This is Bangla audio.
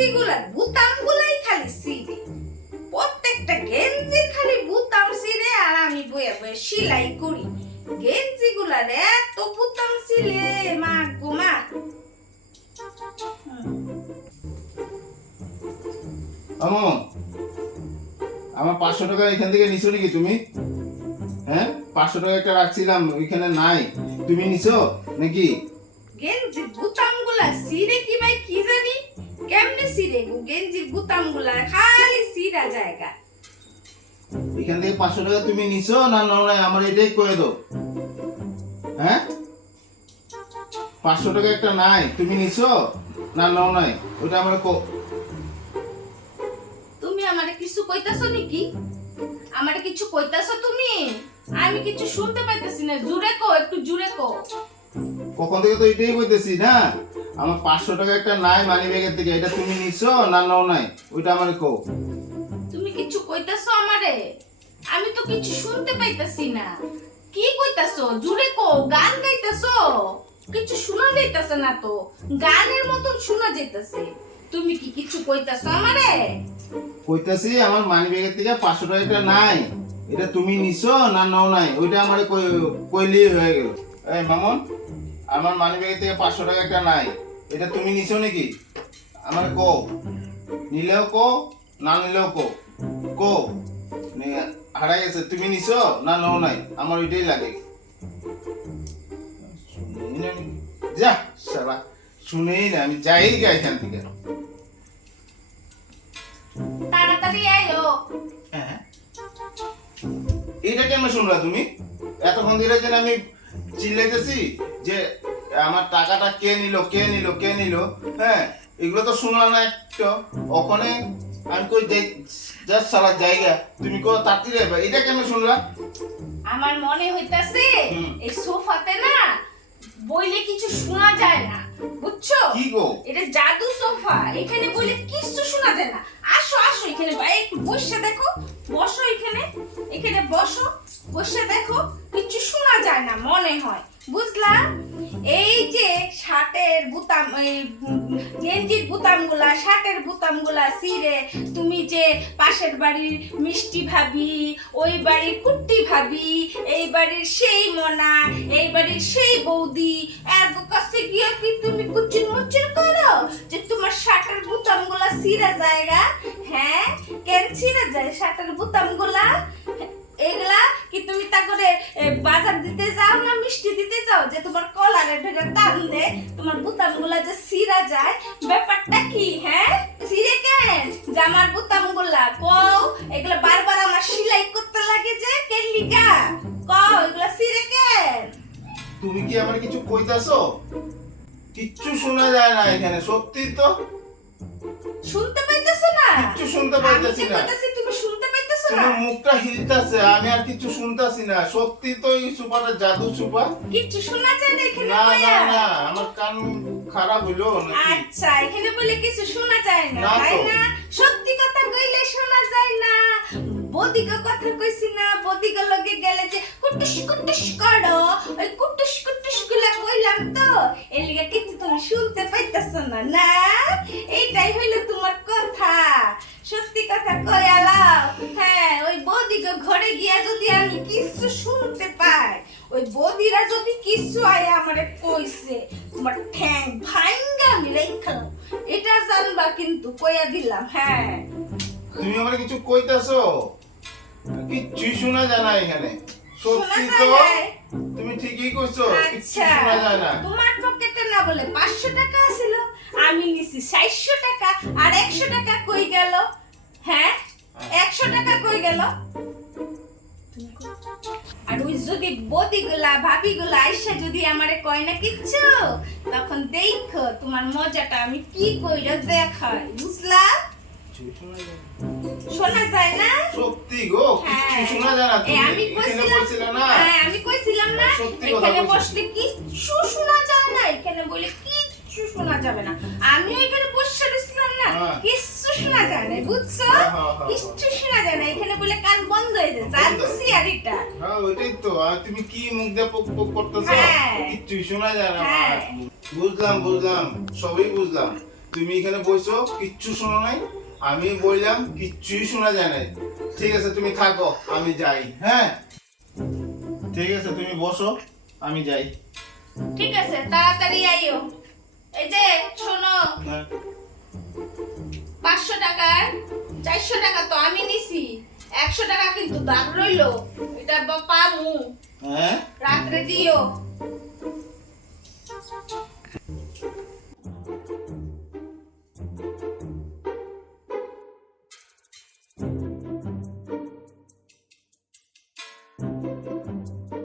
গেঞ্জিগুলার বুতামগুলাই খালি প্রত্যেকটা খালি বুতাম আর আমি বয়ে বয়ে করি। গেঞ্জিগুলার এত বুতাম মা গো মা। আমার পাঁচশো টাকা এখান থেকে নিছো নাকি তুমি? হ্যাঁ? পাঁচশো টাকা একটা রাখছিলাম ওইখানে নাই। তুমি নিছো নাকি? গেঞ্জি বুতামগুলা সিরে কি ভাই কি জানি? কেমনে সিরে গো গেঞ্জির বুতামগুলা খালি সিরা জায়গা। এখান থেকে পাঁচশো টাকা তুমি নিছো না নাই আমার এটাই করে দাও। হ্যাঁ? পাঁচশো টাকা একটা নাই তুমি নিছো? না নাও নাই ওটা আমার কো- তুমি আমারে কিছু কইতাছো নাকি? আমারে কিছু কইতাছো তুমি? আমি কিছু শুনতে পাইতেছি না জুড়ে কো একটু জুড়ে কো কখন থেকে তো এটাই বলতেছি না? আমার পাঁচশো টাকা একটা নাই মানি ব্যাগের থেকে। এটা তুমি নিছো না নাও নাই? ওইটা আমার কো তুমি কিছু কইতাছো আমারে? আমি তো কিছু শুনতে পাইতাছি না। কি কইতাছো? জুড়ে কো গান গাইতাছো? কিছু শোনা যাইতাছে না তো। গানের মতন শোনা যাইতাছে। তুমি কি কিছু কইতাছো আমারে? কইতাছি আমার মানি ব্যাগের থেকে পাঁচশো টাকা একটা নাই। এটা তুমি নিছো না নাও নাই? ওইটা আমার কইলেই হয়ে গেল। এই মামন আমার মানি ব্যাগের থেকে পাঁচশো টাকা একটা নাই। এটা তুমি নিছো নাকি? আমার কো নিলেও কো না নিলেও কো কো হারাই গেছে। তুমি নিছো না নাও নাই? আমার ওইটাই লাগে। যা সারা শুনেই না আমি যাই গা এখান থেকে। তাড়াতাড়ি আয়ো হ্যাঁ। এইটা কেন শুনলা তুমি? এতক্ষণ ধরে যেন আমি চিল্লাইতেছি যে আমার টাকাটা কে নিল কে নিল কে নিল? হ্যাঁ এগুলো তো শুনলা না একটু। ওখানে আমি কই জাস্ট সারা জায়গা তুমি কো তাড়াতাড়ি যাবে এটা কেন শুনলা? আমার মনে হইতাছে এই সোফাতে না বইলে কিছু শোনা যায় না বুঝছ? কি গো? এটা জাদু সোফা এখানে বইলে কিছু শোনা যায় না। আসো আসো এখানে ভাই একটু বসে দেখো। বসো এখানে এখানে বসো বসে দেখো কিছু শোনা যায় না, মনে হয়। বুঝলা এই যে শার্টের বুতাম, এই গেঞ্জির শার্টের সিরে তুমি যে পাশের বাড়ির মিষ্টি ভাবি, ওই বাড়ির কুট্টি ভাবি, এই বাড়ির সেই মনা, এই বাড়ির সেই বৌদি, এত কাছে গিয়ে কি তুমি কুচির করো যে তোমার শার্টের বুতামগুলা সিরা জায়গা হ্যাঁ? কেন ছিঁড়ে যায় শার্টের বুতামগুলা? যাও যে তোমার কলারে ঢেকে টান দে তোমার বুতামগুলা যে সিরা যায় ব্যাপারটা কি হ্যাঁ? সিরে কেন? জামার বুতামগুলা কও এগুলা বারবার আমার সেলাই করতে লাগে যে কেন লিগা? কও এগুলা সিরে কেন? তুমি কি আমার কিছু কইতাছো? কিচ্ছু শোনা যায় না এখানে সত্যি তো? শুনতে পাইতেছো না? কিচ্ছু শুনতে পাইতেছি না কইতাছি তুমি শুনতে পাইতেছো না তোমার মুখটা হিলতাছে আমি আর কিছু শুনতাছি না। সত্যি তো এই সুপারটা জাদু সুপার? কিচ্ছু শোনা যায় না এখানে না না না আমার কান খারাপ হইল নাকি? আচ্ছা এখানে বলে কিছু শোনা যায় না না তাই না? সত্যি কথা কইলে শোনা যায় না। বদিকে কথা কইছি না বদিকে লগে গেলে যে কুটুস কুটুস করো ওই কুটুস কুটুসগুলা কইলাম তো। এর লিগে কিছু তুমি শুনতে পাইতাছ না না? শুনতে পাই ওই বদিরা যদি কিছু আয় আমারে কইছে তোমার ঠ্যাং ভাঙ্গা আমি এটা জানবা কিন্তু কইয়া দিলাম হ্যাঁ। তুমি আমার কিছু কইতাছো? কিচ্ছুই শোনা যায় না এখানে। সত্যি তো? তুমি ঠিকই কইছো কিচ্ছু আচ্ছা শোনা যায় না। তোমার পকেটে না বলে পাঁচশো টাকা ছিল আমি নিছি চারশো টাকা আর একশো টাকা কই গেল? হ্যাঁ একশো টাকা কই গেল? আর ওই যদি বদিগুলা ভাবিগুলা আইসা যদি আমারে কয় না কিচ্ছু তখন দেখো তোমার মজাটা আমি কি কইরা দেখাই বুঝলা শোনা যায় না। সত্যি গো কিচ্ছু শোনা যায় না হ্যাঁ। আমি কইছিলাম না হ্যাঁ আমি কইছিলাম না এখানে বলছো। বসলে কিচ্ছু শোনা যায় না এখানে বলে কিচ্ছু শোনা যাবে না আমি এখানে হ্যাঁ ওইটাই তো। আর তুমি কি মুখ দিয়ে পোক পোক করতেছো? হ্যাঁ। কিচ্ছুই শোনা যায় না। হ্যাঁ। বুঝলাম বুঝলাম। সবই বুঝলাম। তুমি এখানে বসছো কিচ্ছু শোনো নাই। আমি বললাম কিচ্ছুই শোনা যায় নাই। ঠিক আছে তুমি থাকো আমি যাই। হ্যাঁ? ঠিক আছে তুমি বসো আমি যাই। ঠিক আছে তাড়াতাড়ি আইও। এই যে শোনো। হ্যাঁ। পাঁচশো টাকার চারশো টাকা তো আমি নিছি। একশো টাকা কিন্তু দাম রইল। এটা পাবো হ্যাঁ? রাত্রে দিও।